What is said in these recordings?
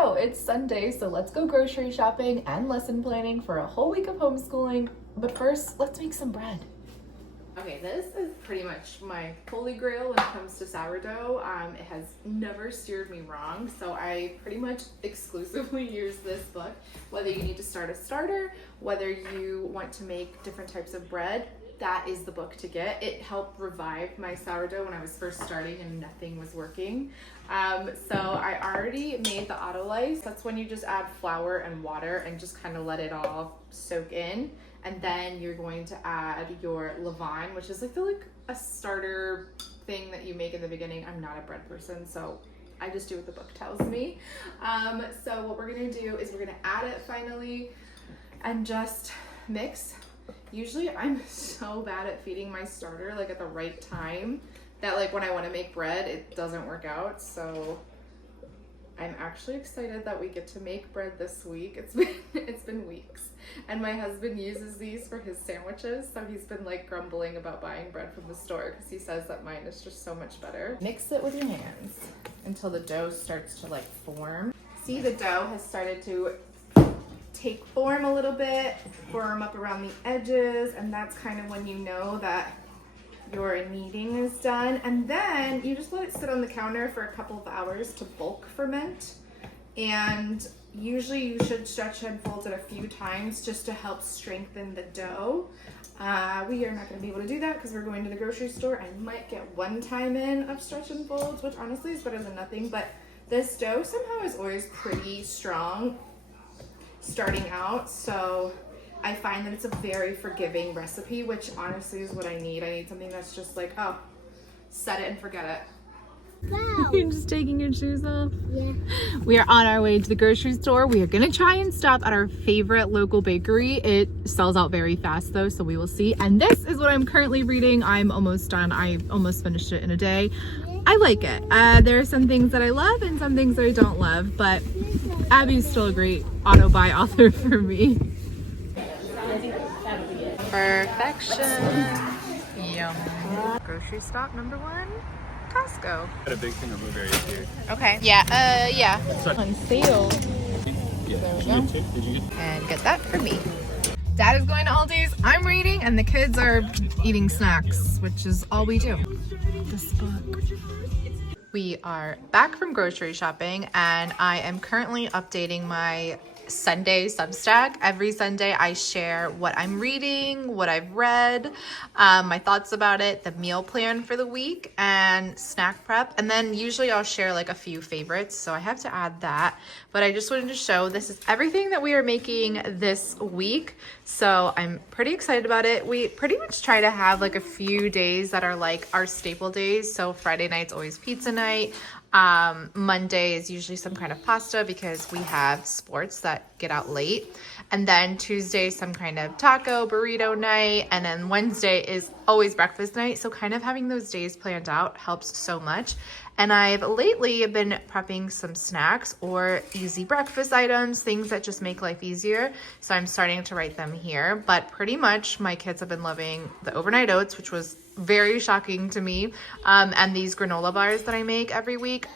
go. It's Sunday, so let's go grocery shopping and lesson planning for a whole week of homeschooling. But first, let's make some bread. Okay, this is pretty much my holy grail when it comes to sourdough. It has never steered me wrong, so I pretty much exclusively use this book. Whether you need to start a starter, whether you want to make different types of bread, that is the book to get. It helped revive my sourdough when I was first starting and nothing was working. So I already made the autolyse. That's when you just add flour and water and just kind of let it all soak in. And then you're going to add your levain, which is like a starter thing that you make in the beginning. I'm not a bread person, so I just do what the book tells me. So what we're gonna do is we're gonna add it finally and just mix. Usually I'm so bad at feeding my starter like at the right time that like when I want to make bread, it doesn't work out. So I'm actually excited that we get to make bread this week. It's been weeks. And my husband uses these for his sandwiches, so he's been like grumbling about buying bread from the store because he says that mine is just so much better. Mix it with your hands until the dough starts to like form. See, the dough has started to take form a little bit, form up around the edges, and that's kind of when you know that your kneading is done. And then you just let it sit on the counter for a couple of hours to bulk ferment. And usually you should stretch and fold it a few times just to help strengthen the dough. We are not going to be able to do that because we're going to the grocery store. I might get one time in of stretch and folds, which honestly is better than nothing, but this dough somehow is always pretty strong starting out, so I find that it's a very forgiving recipe, which honestly is what I need. I need something that's just like, oh, set it and forget it. Wow. You're just taking your shoes off? Yeah. We are on our way to the grocery store. We are gonna try and stop at our favorite local bakery. It sells out very fast though, so we will see. And this is what I'm currently reading. I'm almost done. I almost finished it in a day. I like it. There are some things that I love and some things that I don't love, but Abby's still a great auto-buy author for me. Perfection. Yum. Grocery stop number 1, Costco. Got a big thing of blueberries here. Okay. Yeah. Yeah. Sorry. On sale. Yeah. There we Did go. you get two? Did you get? And get that for me. Dad is going to Aldi's, I'm reading, and the kids are eating snacks, which is all we do. This book. We are back from grocery shopping, and I am currently updating my Sunday Substack. Every Sunday I share what I'm reading, what I've read, my thoughts about it, the meal plan for the week, and snack prep. And then usually I'll share like a few favorites, so I have to add that. But I just wanted to show this is everything that we are making this week, so I'm pretty excited about it. We pretty much try to have like a few days that are like our staple days. So Friday night's always pizza night. Monday is usually some kind of pasta because we have sports that get out late. And then Tuesday, some kind of taco, burrito night. And then Wednesday is always breakfast night. So kind of having those days planned out helps so much. And I've lately been prepping some snacks or easy breakfast items, things that just make life easier. So I'm starting to write them here. But pretty much my kids have been loving the overnight oats, which was very shocking to me. And these granola bars that I make every week,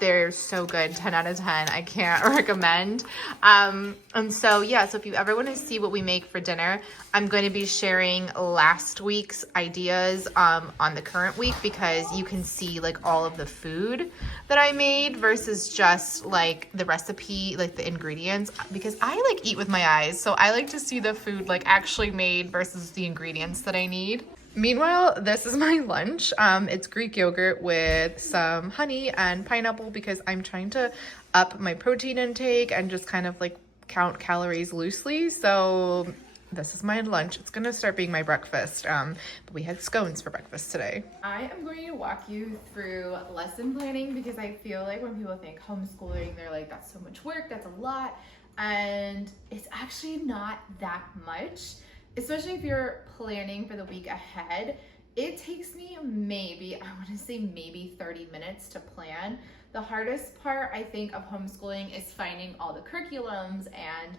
they're so good, 10 out of 10. I can't recommend. And so yeah, so if you ever want to see what we make for dinner, I'm going to be sharing last week's ideas on the current week, because you can see like all of the food that I made versus just like the recipe, like the ingredients, because I like eat with my eyes. So I like to see the food like actually made versus the ingredients that I need. Meanwhile, this is my lunch. It's Greek yogurt with some honey and pineapple because I'm trying to up my protein intake and just kind of like count calories loosely. So this is my lunch. It's gonna start being my breakfast. But we had scones for breakfast today. I am going to walk you through lesson planning because I feel like when people think homeschooling, they're like, that's so much work, that's a lot. And it's actually not that much. Especially if you're planning for the week ahead, it takes me maybe 30 minutes to plan. The hardest part, I think, of homeschooling is finding all the curriculums and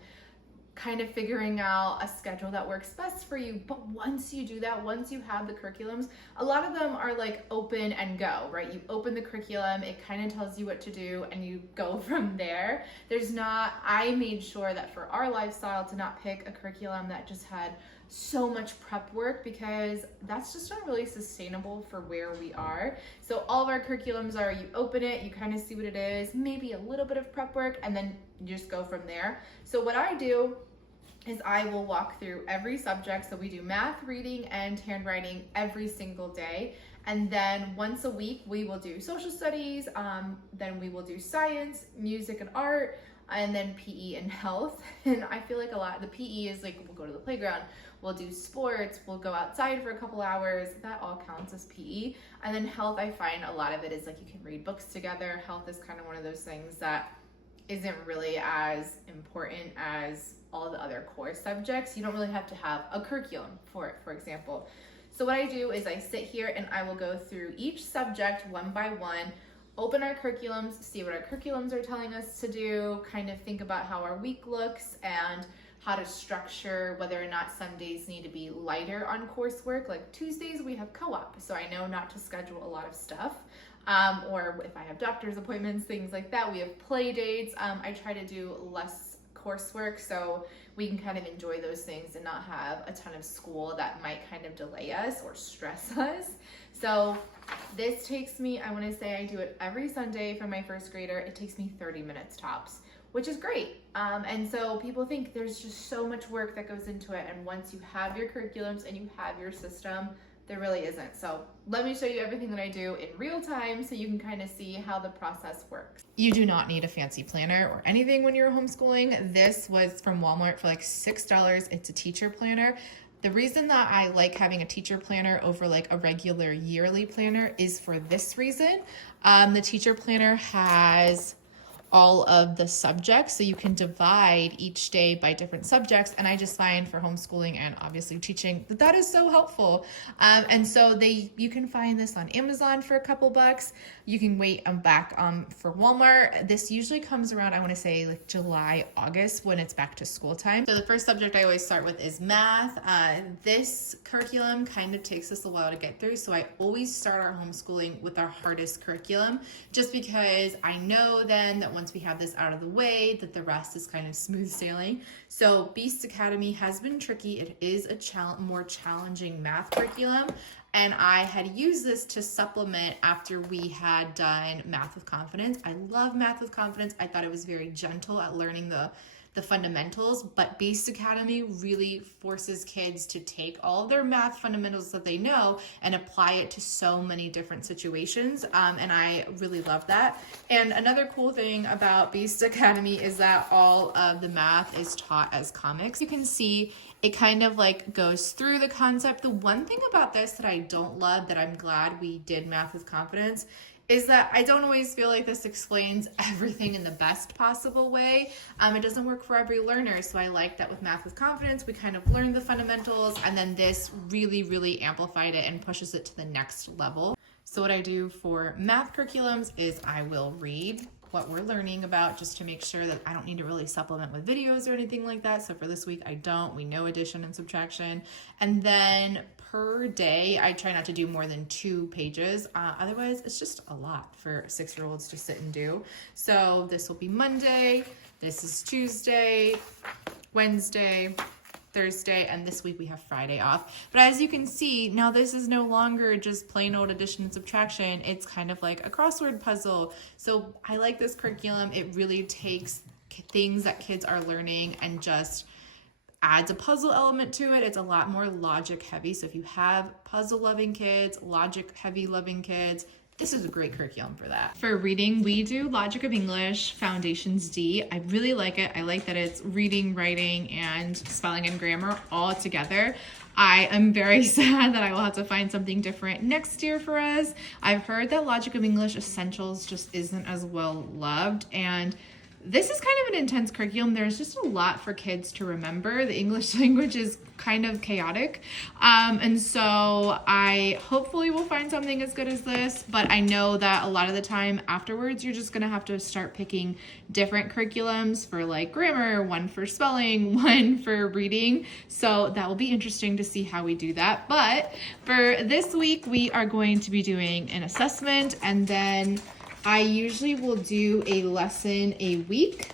kind of figuring out a schedule that works best for you. But once you do that, once you have the curriculums, a lot of them are like open and go, right? You open the curriculum, it kind of tells you what to do, and you go from there. I made sure that for our lifestyle to not pick a curriculum that just had so much prep work, because that's just not really sustainable for where we are. So all of our curriculums are, you open it, you kind of see what it is, maybe a little bit of prep work, and then you just go from there. So what I do is I will walk through every subject. So we do math, reading, and handwriting every single day. And then once a week, we will do social studies, then we will do science, music and art, and then PE and health. And I feel like a lot, the PE is like, we'll go to the playground, we'll do sports, we'll go outside for a couple hours, that all counts as PE. And then health, I find a lot of it is like you can read books together. Health is kind of one of those things that isn't really as important as all the other core subjects. You don't really have to have a curriculum for it, for example. So what I do is I sit here and I will go through each subject one by one, open our curriculums, see what our curriculums are telling us to do, kind of think about how our week looks and how to structure whether or not some days need to be lighter on coursework. Like Tuesdays we have co-op, so I know not to schedule a lot of stuff. Or if I have doctor's appointments, things like that. We have play dates. I try to do less coursework so we can kind of enjoy those things and not have a ton of school that might kind of delay us or stress us. So this takes me, I want to say I do it every Sunday for my first grader. It takes me 30 minutes tops, which is great. And so people think there's just so much work that goes into it. And once you have your curriculums and you have your system, there really isn't. So let me show you everything that I do in real time so you can kind of see how the process works. You do not need a fancy planner or anything when you're homeschooling. This was from Walmart for like $6. It's a teacher planner. The reason that I like having a teacher planner over like a regular yearly planner is for this reason. The teacher planner has all of the subjects, so you can divide each day by different subjects, and I just find for homeschooling and obviously teaching that is so helpful. And so you can find this on Amazon for a couple bucks. You can wait back for Walmart. This usually comes around, I want to say like July, August, when it's back to school time. So the first subject I always start with is math. This curriculum kind of takes us a while to get through, so I always start our homeschooling with our hardest curriculum, just because I know then that once we have this out of the way, that the rest is kind of smooth sailing. So Beast Academy has been tricky. It is a more challenging math curriculum, and I had used this to supplement after we had done Math with Confidence. I love Math with Confidence. I thought it was very gentle at learning the fundamentals, but Beast Academy really forces kids to take all of their math fundamentals that they know and apply it to so many different situations, and I really love that. And another cool thing about Beast Academy is that all of the math is taught as comics. You can see it kind of like goes through the concept. The one thing about this that I don't love, that I'm glad we did Math with Confidence, is that I don't always feel like this explains everything in the best possible way. It doesn't work for every learner, so I like that with Math with Confidence, we kind of learned the fundamentals, and then this really, really amplified it and pushes it to the next level. So what I do for math curriculums is I will read what we're learning about just to make sure that I don't need to really supplement with videos or anything like that. So for this week, I don't. We know addition and subtraction. And then per day, I try not to do more than 2 pages. Otherwise, it's just a lot for 6-year-olds to sit and do. So this will be Monday, this is Tuesday, Wednesday, Thursday, and this week we have Friday off. But as you can see, now this is no longer just plain old addition and subtraction. It's kind of like a crossword puzzle. So I like this curriculum. It really takes things that kids are learning and just adds a puzzle element to it. It's a lot more logic heavy. So if you have puzzle loving kids, logic heavy loving kids, this is a great curriculum for that. For reading, we do Logic of English, Foundations D. I really like it. I like that it's reading, writing, and spelling and grammar all together. I am very sad that I will have to find something different next year for us. I've heard that Logic of English Essentials just isn't as well loved, and This is kind of an intense curriculum. There's just a lot for kids to remember. The English language is kind of chaotic. And so I hopefully will find something as good as this, but I know that a lot of the time afterwards, you're just gonna have to start picking different curriculums for like grammar, one for spelling, one for reading. So that will be interesting to see how we do that. But for this week, we are going to be doing an assessment, and then I usually will do a lesson a week.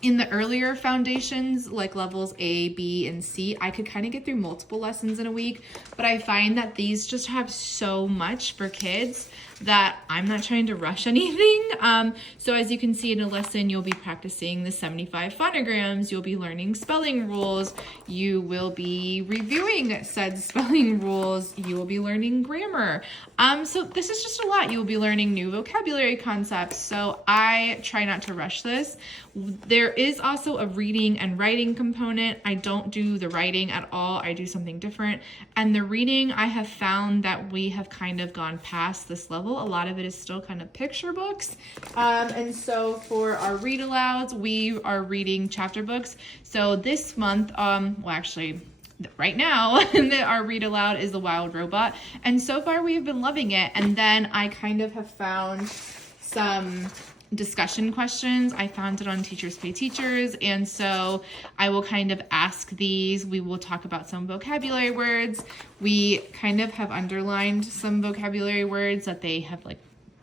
In the earlier foundations, like levels A, B, and C, I could kind of get through multiple lessons in a week, but I find that these just have so much for kids that I'm not trying to rush anything. So as you can see in a lesson, you'll be practicing the 75 phonograms, you'll be learning spelling rules, you will be reviewing said spelling rules, you will be learning grammar. So this is just a lot. You will be learning new vocabulary concepts. So I try not to rush this. There is also a reading and writing component. I don't do the writing at all. I do something different. And the reading, I have found that we have kind of gone past this level. A lot of it is still kind of picture books. And so for our read alouds, we are reading chapter books. So this month, right now, our read aloud is The Wild Robot. And so far we have been loving it. And then I kind of have found some discussion questions. I found it on Teachers Pay Teachers, and so I will kind of ask these. We will talk about some vocabulary words. We kind of have underlined some vocabulary words that they have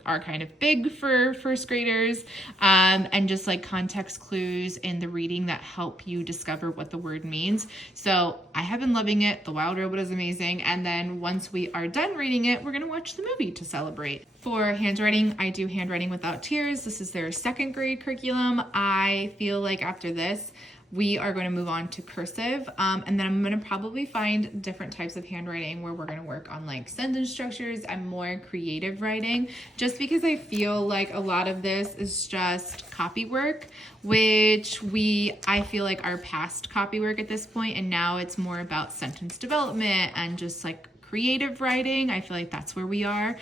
are kind of big for first graders, and just like context clues in the reading that help you discover what the word means. So I have been loving it. The Wild Robot is amazing. And then once we are done reading it, we're gonna watch the movie to celebrate. For handwriting, I do Handwriting Without Tears. This is their 2nd grade curriculum. I feel like after this, we are going to move on to cursive, and then I'm going to probably find different types of handwriting where we're going to work on like sentence structures and more creative writing, just because I feel like a lot of this is just copy work, which I feel like are past copy work at this point, and now it's more about sentence development and just like creative writing. I feel like that's where we are.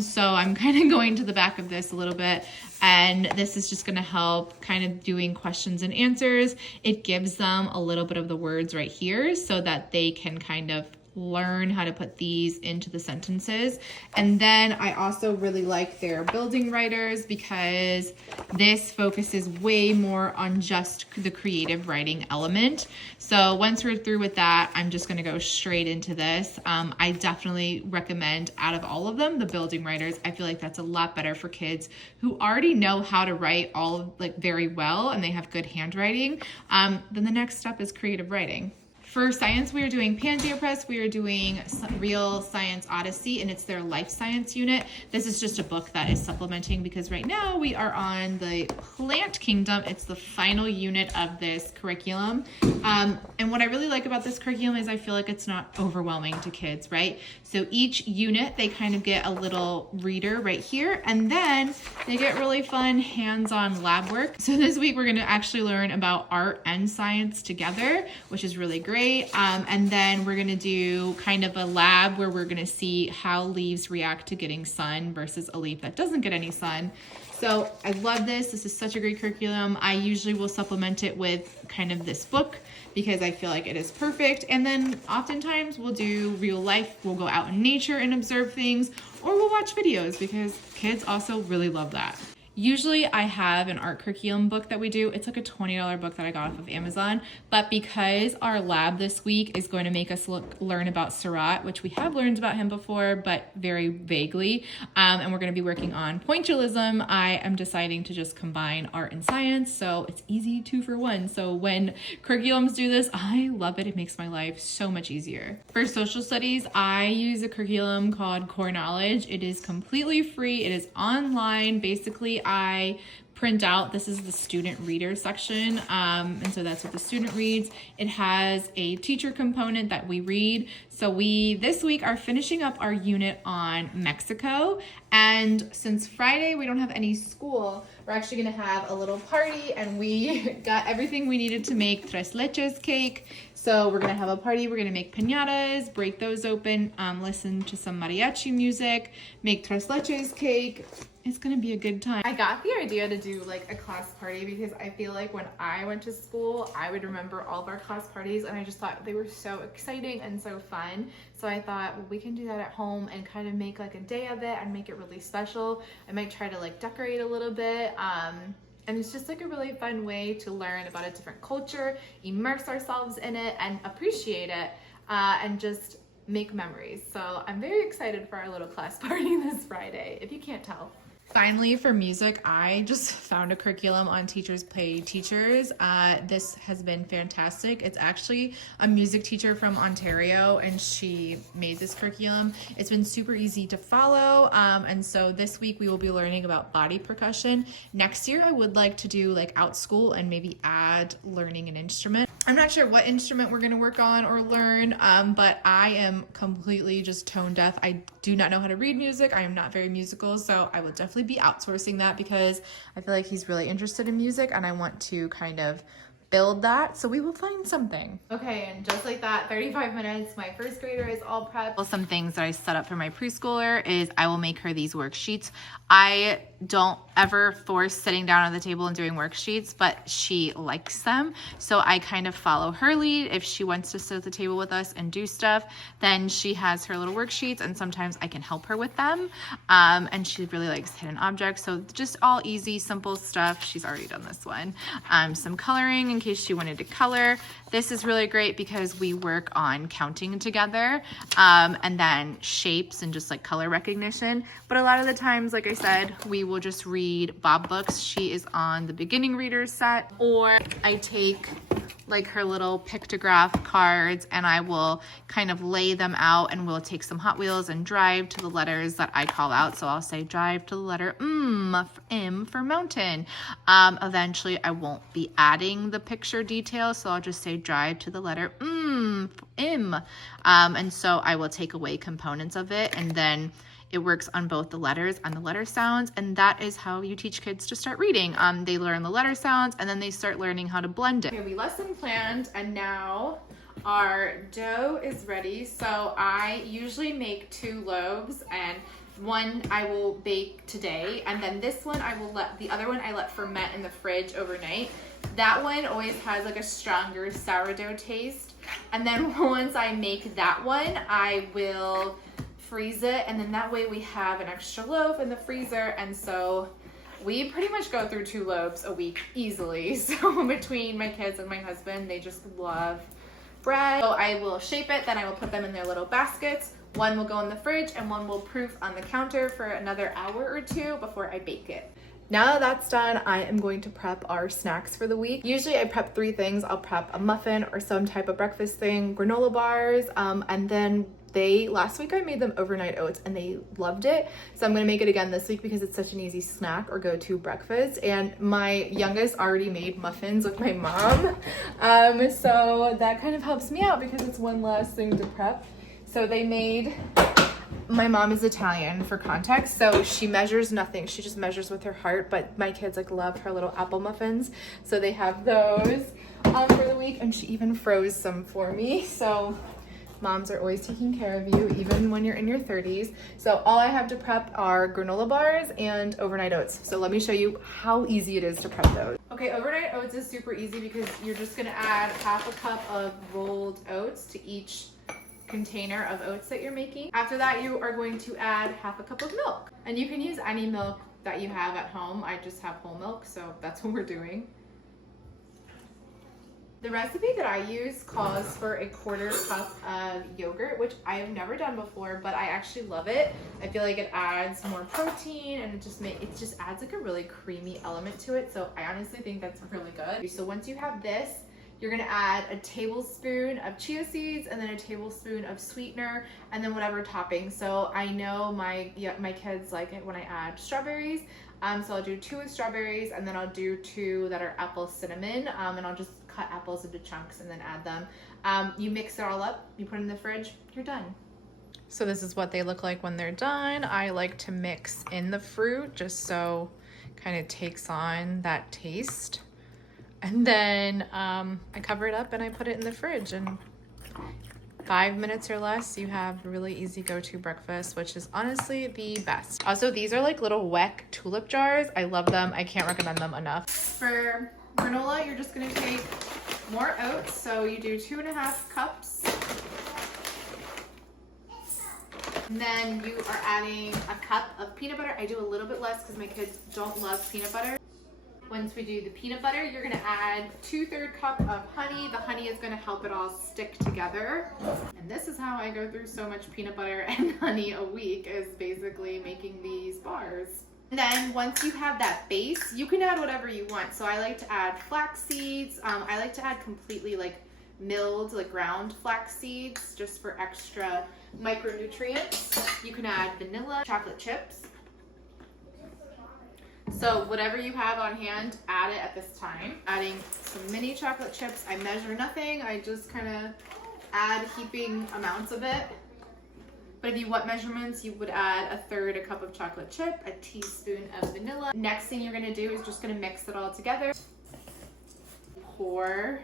So I'm kind of going to the back of this a little bit, and this is just going to help kind of doing questions and answers. It gives them a little bit of the words right here so that they can kind of learn how to put these into the sentences. And then I also really like their building writers because this focuses way more on just the creative writing element. So once we're through with that, I'm just going to go straight into this. I definitely recommend, out of all of them, the building writers. I feel like that's a lot better for kids who already know how to write very well and they have good handwriting. Then the next step is creative writing. For science, we are doing Pangaea Press. We are doing Real Science Odyssey, and it's their life science unit. This is just a book that is supplementing because right now we are on the plant kingdom. It's the final unit of this curriculum. And what I really like about this curriculum is I feel like it's not overwhelming to kids, right? So each unit, they kind of get a little reader right here, and then they get really fun hands-on lab work. So this week we're going to actually learn about art and science together, which is really great. And then we're going to do kind of a lab where we're going to see how leaves react to getting sun versus a leaf that doesn't get any sun. So I love this. This is such a great curriculum. I usually will supplement it with kind of this book because I feel like it is perfect. And then oftentimes we'll do real life. We'll go out in nature and observe things, or we'll watch videos because kids also really love that. Usually I have an art curriculum book that we do. It's like a $20 book that I got off of Amazon. But because our lab this week is going to make us learn about Surratt, which we have learned about him before, but very vaguely, and we're going to be working on pointillism, I am deciding to just combine art and science. So it's easy 2 for 1. So when curriculums do this, I love it. It makes my life so much easier. For social studies, I use a curriculum called Core Knowledge. It is completely free. It is online. Basically, I print out, this is the student reader section, and so that's what the student reads. It has a teacher component that we read. So we this week are finishing up our unit on Mexico, And since Friday we don't have any school, we're actually gonna have a little party, and we got everything we needed to make tres leches cake. So we're gonna have a party, we're gonna make piñatas, break those open, listen to some mariachi music, make tres leches cake. It's gonna be a good time. I got the idea to do like a class party because I feel like when I went to school, I would remember all of our class parties, and I just thought they were so exciting and so fun. So I thought, well, we can do that at home and kind of make like a day of it and make it really special. I might try to like decorate a little bit. And it's just like a really fun way to learn about a different culture, immerse ourselves in it, and appreciate it, and just make memories. So I'm very excited for our little class party this Friday, if you can't tell. Finally, for music, I just found a curriculum on Teachers Pay Teachers. This has been fantastic. It's actually a music teacher from Ontario, and she made this curriculum. It's been super easy to follow, and so this week we will be learning about body percussion. Next year, I would like to do like OutSchool and maybe add learning an instrument. I'm not sure what instrument we're going to work on or learn, but I am completely just tone deaf. I do not know how to read music. I am not very musical, so I will definitely be outsourcing that because I feel like he's really interested in music and I want to kind of build that, so we will find something. Okay, and just like that, 35 minutes, my first grader is all prepped. Well, some things that I set up for my preschooler is I will make her these worksheets. I don't ever force sitting down at the table and doing worksheets, but she likes them, so I kind of follow her lead. If she wants to sit at the table with us and do stuff, then she has her little worksheets, and sometimes I can help her with them, and she really likes hidden objects, so just all easy, simple stuff. She's already done this one. Some coloring in case she wanted to color. This is really great because we work on counting together, and then shapes and just like color recognition. But a lot of the times, like I said, we will just read Bob books. She is on the beginning readers set, or I take like her little pictograph cards and I will kind of lay them out, and we'll take some Hot Wheels and drive to the letters that I call out. So I'll say drive to the letter M for mountain. Eventually I won't be adding the picture details, so I'll just say drive to the letter M. And so I will take away components of it, and then it works on both the letters and the letter sounds, and that is how you teach kids to start reading. They learn the letter sounds, and then they start learning how to blend it. Okay, we lesson planned, and now our dough is ready. So I usually make 2 loaves, and one I will bake today, and then this one the other one I let ferment in the fridge overnight. That one always has like a stronger sourdough taste, and then once I make that one, I will freeze it, and then that way we have an extra loaf in the freezer, and so we pretty much go through 2 loaves a week easily. So between my kids and my husband, they just love bread. So I will shape it, then I will put them in their little baskets. One will go in the fridge and one will proof on the counter for another hour or 2 before I bake it. Now that that's done, I am going to prep our snacks for the week. Usually I prep 3 things. I'll prep a muffin or some type of breakfast thing, granola bars, and then last week I made them overnight oats and they loved it. So I'm gonna make it again this week because it's such an easy snack or go-to breakfast. And my youngest already made muffins with my mom. So that kind of helps me out because it's one last thing to prep. So my mom is Italian for context, so she measures nothing. She just measures with her heart, but my kids like love her little apple muffins. So they have those for the week, and she even froze some for me. So moms are always taking care of you, even when you're in your 30s. So all I have to prep are granola bars and overnight oats. So let me show you how easy it is to prep those. Okay, overnight oats is super easy because you're just gonna add half a cup of rolled oats to each container of oats that you're making. After that, you are going to add half a cup of milk. And you can use any milk that you have at home. I just have whole milk, so that's what we're doing. The recipe that I use calls for a 1/4 cup of yogurt, which I have never done before, but I actually love it. I feel like it adds more protein and it just adds like a really creamy element to it. So I honestly think that's really good. So once you have this, you're gonna add a tablespoon of chia seeds and then a tablespoon of sweetener and then whatever topping. So I know my kids like it when I add strawberries. So I'll do 2 with strawberries and then I'll do 2 that are apple cinnamon, and I'll just cut apples into chunks and then add them. You mix it all up, you put it in the fridge, you're done. So this is what they look like when they're done. I like to mix in the fruit just so kind of takes on that taste. And then I cover it up and I put it in the fridge, and 5 minutes or less, you have a really easy go-to breakfast, which is honestly the best. Also, these are like little Weck tulip jars. I love them. I can't recommend them enough. For granola, you're just gonna take more oats. So you do 2.5 cups. And then you are adding a cup of peanut butter. I do a little bit less because my kids don't love peanut butter. Once we do the peanut butter, you're gonna add 2/3 cup of honey. The honey is gonna help it all stick together. And this is how I go through so much peanut butter and honey a week, is basically making these bars. And then once you have that base, you can add whatever you want. So I like to add flax seeds. I like to add completely like milled, like ground flax seeds, just for extra micronutrients. You can add vanilla, chocolate chips. So whatever you have on hand, add it at this time. Adding some mini chocolate chips. I measure nothing. I just kind of add heaping amounts of it. But if you want measurements, you would add 1/3 cup of chocolate chip, a teaspoon of vanilla. Next thing you're gonna do is just gonna mix it all together. Pour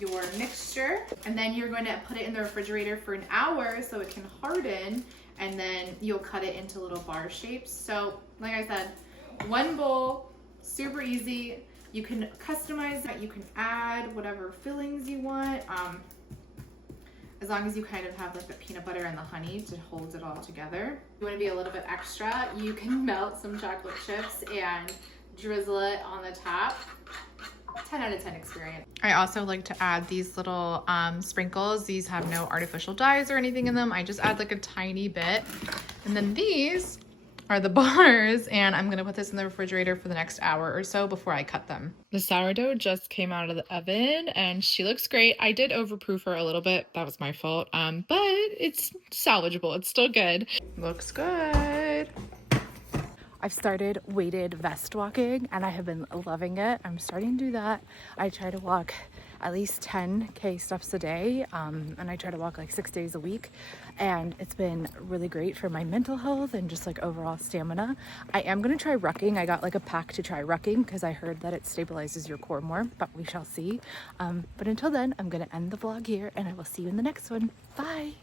your mixture, and then you're going to put it in the refrigerator for an hour so it can harden, and then you'll cut it into little bar shapes. So like I said, one bowl, super easy. You can customize it. You can add whatever fillings you want, as long as you kind of have like the peanut butter and the honey to hold it all together. If you want to be a little bit extra, you can melt some chocolate chips and drizzle it on the top. 10 out of 10 experience. I also like to add these little sprinkles. These have no artificial dyes or anything in them. I just add like a tiny bit. And then these are the bars, and I'm gonna put this in the refrigerator for the next hour or so before I cut them. The sourdough just came out of the oven and she looks great. I did overproof her a little bit. That was my fault. But it's salvageable. It's still good. Looks good. I've started weighted vest walking and I have been loving it. I'm starting to do that. I try to walk at least 10K steps a day, and I try to walk like 6 days a week, and it's been really great for my mental health and just like overall stamina. I am gonna try rucking. I got like a pack to try rucking because I heard that it stabilizes your core more, but we shall see. But until then, I'm gonna end the vlog here and I will see you in the next one. Bye.